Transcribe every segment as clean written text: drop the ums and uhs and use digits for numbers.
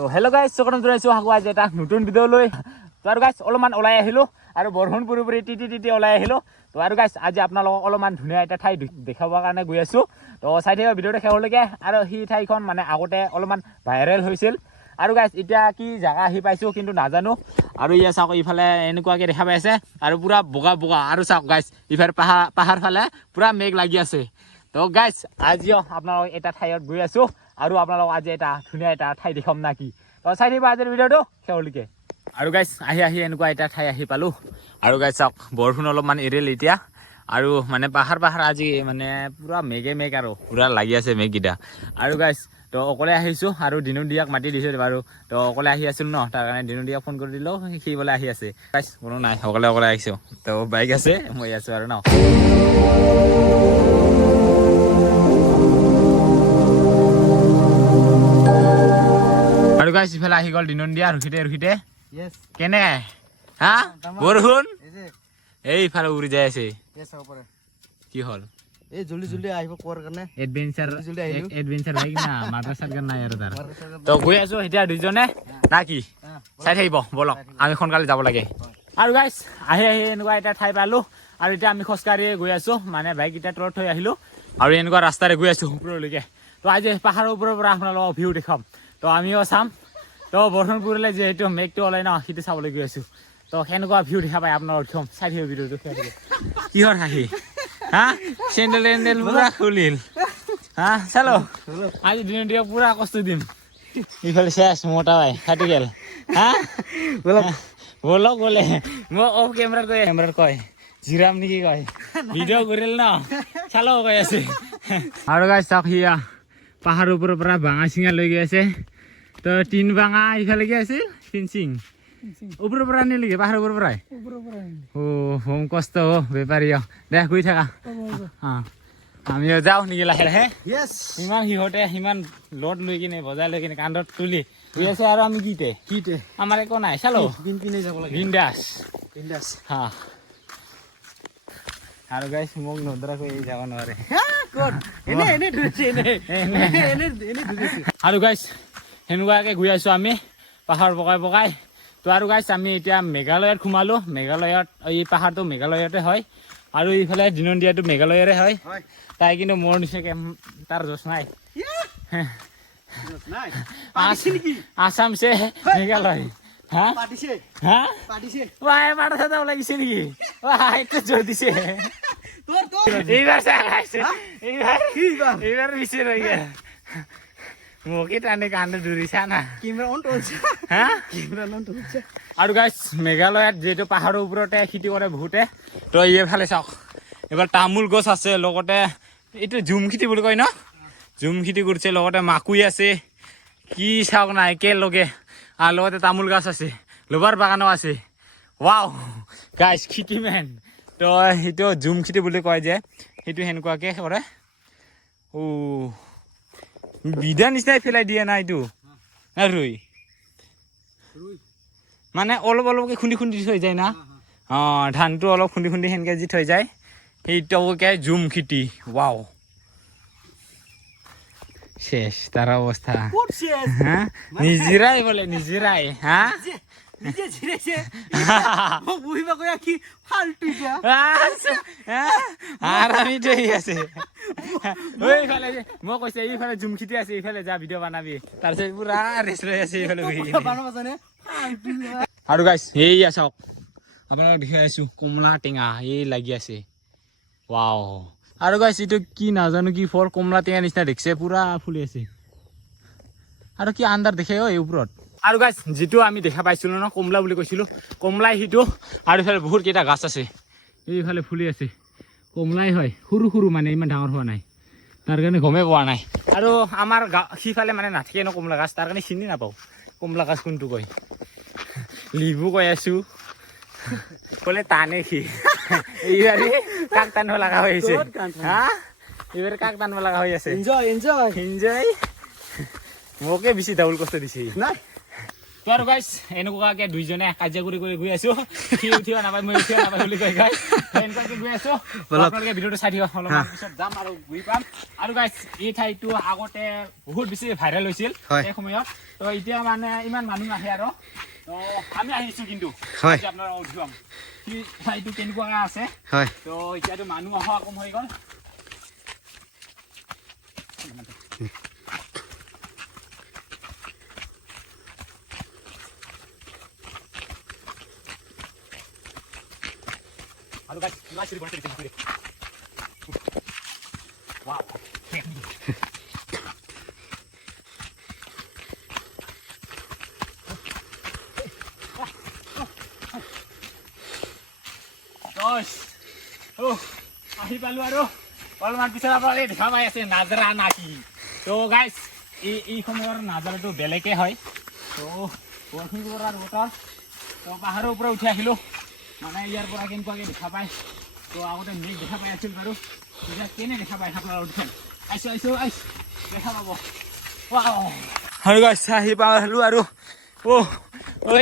তো hello' guys চকন জনাইছোঁ আকৌ আজি এটা নতুন ভিডিঅ' লৈ তো আৰু গাইজ অলপমান ওলাই আহিলোঁ আৰু বৰষুণ পৰি পৰি টিটি ওলাই আহিলোঁ তো আৰু গাইজ আজি আপোনালোকক অলপমান ধুনীয়া এটা ঠাই দেখাবৰ কাৰণে গৈ আছোঁ তো চাই থাকিব ভিডিঅ'টো শেষলৈকে আৰু সেই ঠাইখন মানে আগতে অলপমান ভাইৰেল হৈছিল আৰু গাইজ এতিয়া কি জেগা আহি পাইছোঁ কিন্তু নাজানো আৰু ইয়া চাওক ইফালে এনেকুৱাকৈ দেখা পাই আছে আৰু পূৰা বগা আৰু চাওক গাইজ ইফালে পাহাৰ ফালে পূৰা মেঘ লাগি আছে তো গাইজ আজিও আপোনালোক এটা ঠাইত গৈ আছোঁ আৰু আপোনালোকক আজি এটা ধুনীয়া এটা ঠাই দেখাম না কি তো চাই থাকিব আজিৰ ভিডিঅ'টো শেষলৈকে আৰু গাইজ আহি এনেকুৱা এটা ঠাই আহি পালোঁ আৰু গাইজ চাওক বৰষুণ অলপমান এৰিল এতিয়া আৰু মানে পাহাৰ আজি মানে পূৰা মেঘ আৰু পূৰা লাগি আছে মেঘকেইটা আৰু গাইজ তো অকলে আহিছোঁ আৰু দিনু দিয়াক মাতি দিছোঁ বাৰু তো অকলে আহি আছিলোঁ ন তাৰ কাৰণে দিনু দিয়াক ফোন কৰি দিলোঁ সি বোলে আহি আছে গাইজ কোনো নাই অকলে আহিছোঁ তো বাইক আছে মই আছোঁ আৰু ন আৰু গাইজ ইফালে আহি গ'ল দিনন দিয়া ৰখিতে কেনে হা বৰষুণ এইফালে উৰি যাই আছে কি হ'ল এই জলদি আহিব কোৱাৰ কাৰণে এডভেঞ্চাৰ হয় না মাদ্ৰাছাৰ গান নাই আৰু তাৰ তো গৈ আছো এতিয়া দুইজনে না কি চাই থাকিব বলক আমি সোনকালে যাব লাগে আৰু গাইজ আহি এনেকুৱা এটা ঠাই পালোঁ আৰু এতিয়া আমি খোজকাঢ়ি গৈ আছোঁ মানে বাইক এতিয়া তলত থৈ আহিলোঁ আৰু এনেকুৱা ৰাস্তাৰে গৈ আছোঁ ওপৰলৈকে তো আজি পাহাৰৰ ওপৰৰ পৰা আপোনালোকক ভিউ দেখাম তো আমিও চাম তো বৰষুণ পৰিলে যিহেতু মেঘটো ওলাই ন সেইটো চাবলৈ গৈ আছোঁ তো সেনেকুৱা ভিউ দেখা পাই আপোনালোক দেখাম চাই থাকিব ভিডিঅ'টো কিহৰ হাঁহি হা চেণ্ডেল পুৰা খুলিল হা চালো আজি দিন দিয়ক পুৰা কষ্ট দিম ইফালে শেষ মোটা ভাই ফাটি গেল হা বলক বোলে মই অফ কেমেৰাত কয় জিৰাম নেকি কয় ভিডিঅ' কৰিল ন চালো কৈ আছে আৰু গাইজ চাওক সিয়া পাহাৰৰ ওপৰৰ পৰা ভাঙা চিঙা লৈ গৈ আছে তো তিন ভাঙা ইফালে গৈ আছিল ফিনচিং ওপৰৰ পৰা আনিলেগে পাহাৰৰ ওপৰৰ পৰাই হোম কষ্ট বেপাৰী দে গৈ থাকা আমিও যাওঁ নেকি লাহে লাহে ইমান সিহঁতে সিমান লোড লৈ কিনে বজাই লৈ কিনে কান্ধত তুলি গৈ আছে আৰু আমি কিতে আমাৰ একো নাই চালো বিন্দাছ হা আৰু গাইছ মোক নধৰাকৈ যাব নোৱাৰে আৰু গাইছ সেনেকুৱাকৈ গৈ আছোঁ আমি পাহাৰ বগাই তো আৰু গাইছ আমি এতিয়া মেঘালয়ত সোমালোঁ মেঘালয়ত এই পাহাৰটো মেঘালয়তে হয় আৰু এইফালে দিনন্দিয়াটো মেঘালয়ৰে হয় তাই কিন্তু মোৰ নিচিনাকৈ তাৰ জোচ নাই আসামছে মেঘালয় হা পাঠা লাগিছে নেকি জোৰ দিছে এইবাৰ বেছি ৰৈ গেল মোকে টানে কান্দে ধৰিছা না আৰু গাইছ মেঘালয়ত যিহেতু পাহাৰৰ ওপৰতে খেতি কৰে বহুতে তো এইফালে চাওক এইবাৰ তামোল গছ আছে লগতে এইটো ঝুম খেতি বুলি কয় ন ঝুম খেতি কৰিছে লগতে মাকৈ আছে কি চাওক না একেলগে আৰু লগতে তামোল গছ আছে লবাৰ বাগানো আছে ৱাও গাইছ খেতি মেন তো সেইটো ঝুম খেতি বুলি কয় যে সেইটো সেনেকুৱাকৈ কৰে বিধা নিচিনাই পেলাই দিয়ে না এইটো ৰুই মানে অলপকৈ খুন্দি থৈ যায় না ধানটো অলপ খুন্দি সেনেকৈ যি থৈ যায় সেইটোকে ঝুম খেতি ৱাও শেষ তাৰ অৱস্থা হা নিজিৰাই বোলে নিজিৰাই হা মই কৈছে এইফালে ঝুম খেতি আছে এইফালে যা ভিডিঅ' বনাবি তাৰপিছত পুৰা ৰেষ্ট লৈ আছে এইফালে আৰু গাইছ এইয়া চাওক আপোনালোক দেখি আছো কমলা টেঙা এই লাগি আছে ৱাও আৰু গাইছ এইটো কি নাজানো কি ফল কমলা টেঙা নিচিনা দেখিছে পুৰা ফুলি আছে আৰু কি আন্দাৰ দেখে এই ওপৰত আৰু গাইছ যিটো আমি দেখা পাইছিলোঁ ন কমলা বুলি কৈছিলোঁ কমলাই সিটো আৰু ইফালে বহুত কেইটা গাছ আছে এইফালে ফুলি আছে কমলাই হয় সৰু মানে ইমান ডাঙৰ হোৱা নাই তাৰ কাৰণে গমেই পোৱা নাই আৰু আমাৰ সিফালে মানে নাথাকে ন কমলা গাছ তাৰ কাৰণে চিনি নাপাওঁ কমলা গাছ কোনটো কয় লিবু কৈ আছোঁ ক'লে টানে সি এইবাৰে কাক টানিব লগা হৈ আছে হা এইবাৰে কাক টানিব লগা হৈ আছে এনজয় মোকে বেছি ডাবুল কষ্ট দিছে তো আৰু গাইছ এনেকুৱাকে দুইজনে কাজিয়া কৰি গৈ আছো সি উঠিব নাপায় মই উঠিব নাপায় বুলি কয় গাইছ এনেকুৱাকে গৈ আছো আপোনালোকে ভিডিঅ'টো চাই থাকিব অলপমান পিছত যাম আৰু গৈ পাম আৰু গাইছ এই ঠাইটো আগতে বহুত বেছি ভাইৰেল হৈছিল সেই সময়ত তো এতিয়া মানে ইমান মানুহ নাহে আৰু তো আমি আহিছো কিন্তু আপোনালোকক উঠিম কি ঠাইটো কেনেকুৱা আছে তো এতিয়াতো মানুহ অহা কম হৈ গ'ল Halo guys, masih di bawah sini. Wow. Guys. Ahi palu aduh. Kalau bisa apa lagi দেখা পাই আছে নাজারা নাকি। তো গাইস এই সময়ৰ নাজাৰাটো বেলেগে হয়। তো বৰষুণ পৰাৰ বতৰ। তো পাহাৰৰ ওপৰত উঠি আহিলো। মানে ইয়াৰ পৰা কেনেকুৱাকে দেখা পায় তো আগতে মেঘ দেখা পাই আছিল বাৰু এতিয়া কেনে দেখা পায় আপোনালোকে উঠেন আইছো দেখা পাব ৱাও আৰু গাইছ আহি পালো আৰু ঐ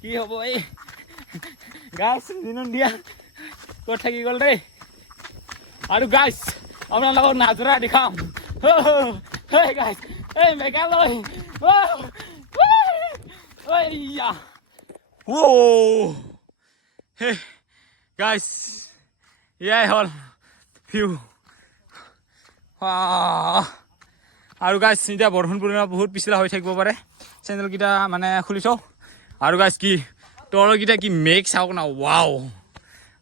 কি হ'ব এই গাছ দিন দিয়া ক'ত থাকি গ'ল দেই আৰু গাইছ আপোনালোকক নাজৰা দেখাম hey guys hey মেঘালয় ঐ ইয়া Hey guys, yeah, all view. আৰু গাইছ এতিয়া বৰষুণ পৰিলে বহুত পিছলা হৈ থাকিব পাৰে চেনেলকেইটা মানে খুলি চাওঁ আৰু গাইছ কি তলৰকেইটা কি মেঘ চাওক না ৱাও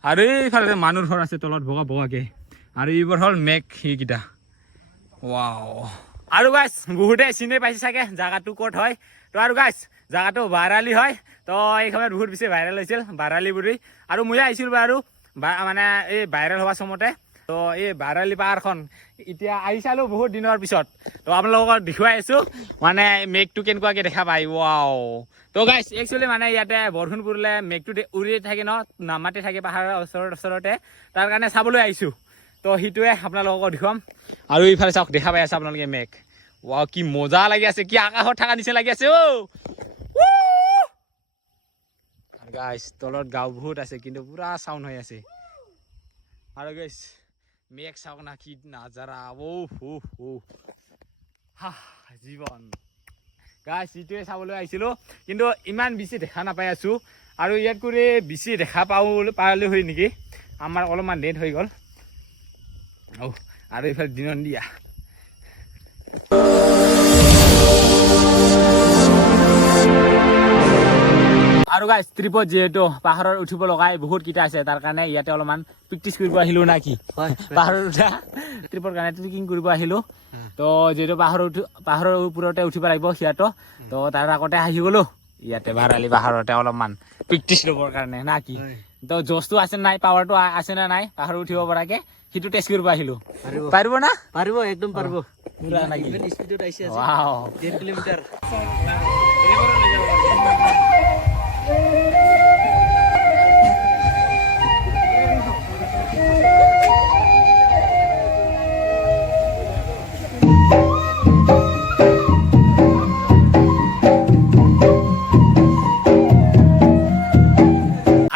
আৰু এইফালে মানুহৰ ঘৰ আছে তলত বগা বগাকে আৰু এইবোৰ হ'ল মেঘ সেইকেইটা ৱাও আৰু গাইছ বহুতে চিনি পাইছে চাগে জাগাটো ক'ত হয় তো আৰু গাইছ জাগাটো বাৰালি হয় তো এই সময়ত বহুত বেছি ভাইৰেল হৈছিল বাৰালি বুলি আৰু মই আহিছিলোঁ বাৰু মানে এই ভাইৰেল হোৱাৰ সময়তে তো এই বাৰালি পাহাৰখন এতিয়া আহি চালোঁ বহুত দিনৰ পিছত তো আপোনালোকক দেখুৱাই আছোঁ মানে মেঘটো কেনেকুৱাকৈ দেখা পায় ৱাও তো গাইছ একচুৱেলি মানে ইয়াতে বৰষুণ পৰিলে মেঘটো উৰি থাকে ন নামাতি থাকে পাহাৰৰ ওচৰতে তাৰ কাৰণে চাবলৈ আহিছোঁ তো সেইটোৱে আপোনালোকক দেখুৱাম আৰু এইফালে চাওক দেখা পাই আছে আপোনালোকে মেঘ ৱাও কি মজা লাগি আছে কি আকাশত থকা নিচিনা লাগি আছে গাইছ তলত গাঁও বহুত আছে কিন্তু পুৰা চাউণ্ড হৈ আছে আৰু গাইছ মেঘ চাওক না কি নাজাৰা জীৱন গাইছ এইটোৱে চাবলৈ আহিছিলোঁ কিন্তু ইমান বেছি দেখা নাপাই আছোঁ আৰু ইয়াত কৰি বেছি দেখা পালে হয় নেকি আমাৰ অলপমান লেট হৈ গ'ল আৰু এইফালে দিনত দিয়া আৰু গাইছ ট্ৰিপত যিহেতু পাহাৰত উঠিব লগাই বহুত কেইটা আছে তাৰ কাৰণে ইয়াতে অলপমান প্ৰেক্টিচ কৰিব আহিলোঁ না কি পাহাৰত উঠা ট্ৰিপৰ কাৰণে ট্ৰেকিং কৰিব আহিলোঁ তো যিহেতু পাহাৰৰ ওপৰতে উঠিব লাগিব সিহঁতো তো তাৰ আগতে আহি গ'লো ইয়াতে বাৰালি পাহাৰতে অলপমান প্ৰেক্টিচ ল'বৰ কাৰণে না কি তো জছটো আছে নাই পাৱাৰটো আছে নে নাই পাহাৰত উঠিব পৰাকে সেইটো টেষ্ট কৰিব আহিলোঁ পাৰিব না পাৰিব একদম পাৰিব পুৰা নাকি স্পীডত আহিছে ৱাও 10 কিলোমিটাৰ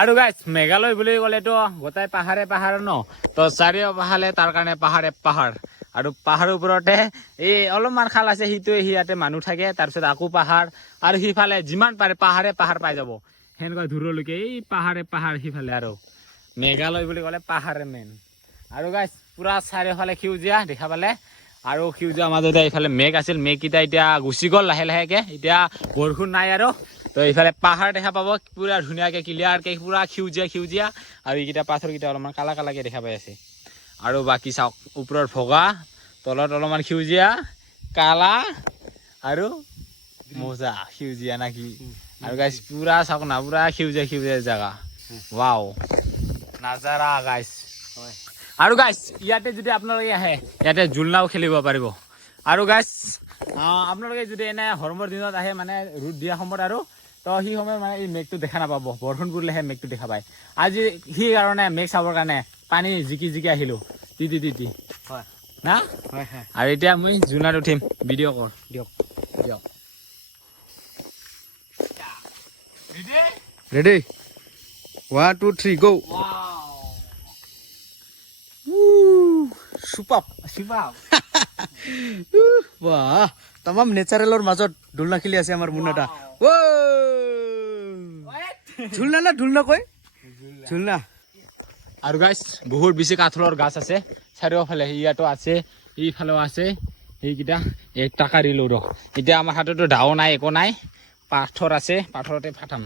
আৰু গাইছ মেঘালয় বুলি ক'লেতো গোটাই পাহাৰ ন তো চাৰিওফালে তাৰ কাৰণে পাহাৰ আৰু পাহাৰৰ ওপৰতে এই অলপমান খাল আছে সিটোৱে ইয়াতে মানুহ থাকে তাৰপিছত আকৌ পাহাৰ আৰু সিফালে যিমান পাৰে পাহাৰ পাই যাব সেনেকুৱা দূৰলৈকে এই পাহাৰ সিফালে আৰু মেঘালয় বুলি ক'লে পাহাৰে মেইন আৰু গাইছ পুৰা চাৰিওফালে সেউজীয়া দেখা পালে আৰু সেউজীয়া মাজতে এইফালে মেঘ আছিল মেঘকেইটা এতিয়া গুচি গ'ল লাহে এতিয়া বৰষুণ নাই আৰু তো এইফালে পাহাৰ দেখা পাব পুৰা ধুনীয়াকৈ ক্লিয়াৰকৈ পুৰা সেউজীয়া আৰু এইকেইটা পাথৰকেইটা অলপমান কালাকে দেখা পাই আছে আৰু বাকী চাওক ওপৰত ভগা তলত অলপমান সেউজীয়া কালা আৰু মজা সেউজীয়া নাকি আৰু গাইছ পুৰা চাওক না পুৰা সেউজীয়া জেগা ৱাও নাজাৰা গাইছ আৰু গাইছ ইয়াতে যদি আপোনালোকে আহে ইয়াতে জুলনাও খেলিব পাৰিব আৰু গাইছ আপোনালোকে যদি এনে গৰমৰ দিনত আহে মানে ৰ'দ দিয়া সময়ত আৰু তো সেই সময়ত মানে এই মেঘটো দেখা নাপাব বৰষুণ পৰিলেহে মেঘটো দেখা পায় আজি সেই কাৰণে মেঘ চাবৰ কাৰণে পানী জিকি আহিলোঁ তি হয় না আৰু এতিয়া মই জুলনাত উঠিম ভিডিঅ' কৰ দিয়ক ৰেডি 1 2 3 গো সুপাপ বাহ তামাম নেচাৰেলৰ মাজত ঢোলনা খেলি আছে আমাৰ মুন্নাটা ঝুলনা না ঢোলনা কয় ঝুলনা আৰু গাইছ বহুত বেছি কাঠলৰ গাছ আছে চাৰিওফালে ইয়াতো আছে এইফালেও আছে এইকেইটা 1 টাকা দিলো ৰ এতিয়া আমাৰ হাততো দাও নাই একো নাই পাথৰ আছে পাথৰতে ফাটাম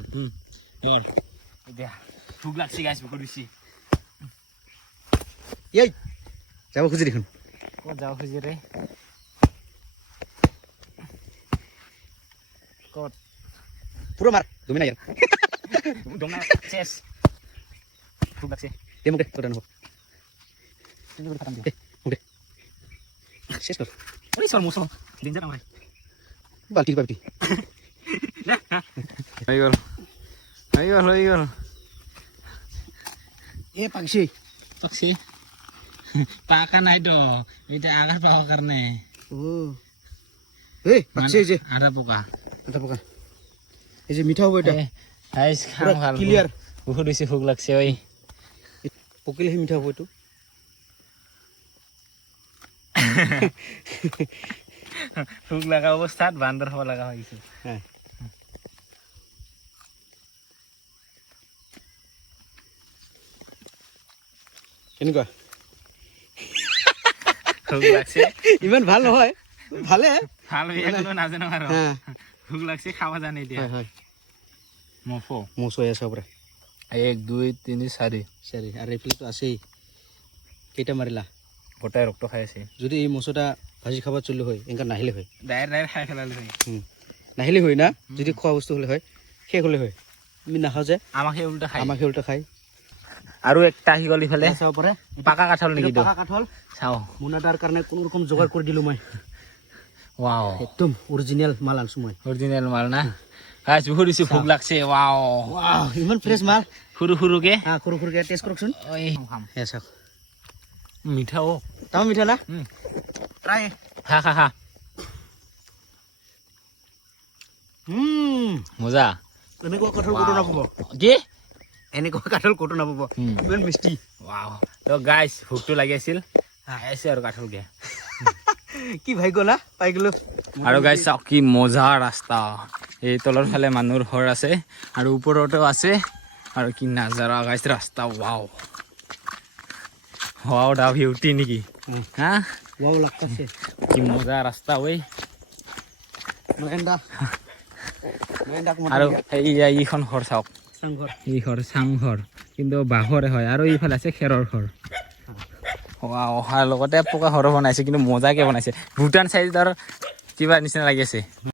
এতিয়া ভোক লাগছে গাইছ বহুত বেছি এই যাব খুজি দেখোন ক'ত যাব খুজি ৰে ক'ত পুরো মার তুমি না দমনা শেষ ভোক লাগছে দে মুখে তোরা নেব তুমি করে ফাটাম দিও মুখে শেষ কর ওই সর মোসো ডেঞ্জার আমার বালতি বালতি হয়ে গেল এ পাকছি পাকছি পাকা নাই তো এটা আগার পাওয়ার কারণে ও এই পাকছি এই যে আধা পোকা এটা পোকা এই যে মিঠা হবে এটা আইস খাম ভাল ক্লিয়ার বহুত বেশি ভোক লাগছে ওই পকিলেহে মিঠা হবে তো ভোক লাগা অবস্থাত বান্দর হওয়া লাগা হয়েছে হ্যাঁ কেনেকুৱা ভোক লাগছে ইমান ভাল নহয় ভালে ভাল হইয়া কোনো নাজানো আৰু ভোক লাগছে খাওয়া জানে দিয়া হয় হয় মফো মৌচ হৈ আছে পৰা 1 2 3 4 সৰি আৰু এইফালেতো আছেই কেইটা মাৰিলা গোটাই ৰক্ত খাই আছে যদি এই মৌচটা ভাজি খাব চলি হয় এনেকা নাহিলে হয় ডাইৰ খাই ফেলালে হয় নাহিলে হয় না যদি খোৱা বস্তু হলে হয় শেষ হলে হয় আমি নাখাওঁ যে আমাকে উল্টা খাই আমাকে উল্টা খাই আৰু একটা আহি গল ইফালে চাব পাৰে পাকা কাঠল নেকি তো পাকা কাঠল চাও মুনাদাৰ কাৰণে কোনো ৰকম যোগাৰ কৰি দিলো মই ওয়াও একদম অৰিজিনেল মাল আনছো মই অরিজিনাল মাল না গাইস বহুত বেশি ভোক লাগছে ওয়াও ওয়াও ইমান ফ্ৰেছ মাল সৰু সৰুকে হ্যাঁ সৰু সৰুকে টেষ্ট কৰকচোন ওই খাম হে চাওক মিঠা ও তামাম মিঠা না ট্ৰাই খা খা খা মজা এনেকুৱা কাঠল ক'তো নাপাব কি এনেকুৱা কাঠল ক'তো নাপাব ইমান মিষ্টি ওয়াও তো গাইস ভোকটো লাগি আছিল আইছে আৰু কাঠলকে কি ভাগ্য না পাই গলো আৰু গাইস চাওক কি মজা ৰাস্তা এই তলৰ ফালে মানুহৰ ঘৰ আছে আৰু ওপৰতেও আছে আৰু কি নাজাৰা গাইস ৰাস্তা ওয়াও ওয়াও দা বিউটি নেকি হা ওয়াও লাগতাছে কি মজা ৰাস্তা ওই নয়নদা আৰু এইখন ঘৰ চাওক চাংঘৰ এই ঘৰ চাংঘৰ কিন্তু বাঁহৰে হয় আৰু এইফালে আছে খেৰৰ ঘৰ অহাৰ লগতে পকা ঘৰো বনাইছে কিন্তু মজাকে বনাইছে ভূটান চাইডৰ কিবা নিচিনা লাগি আছে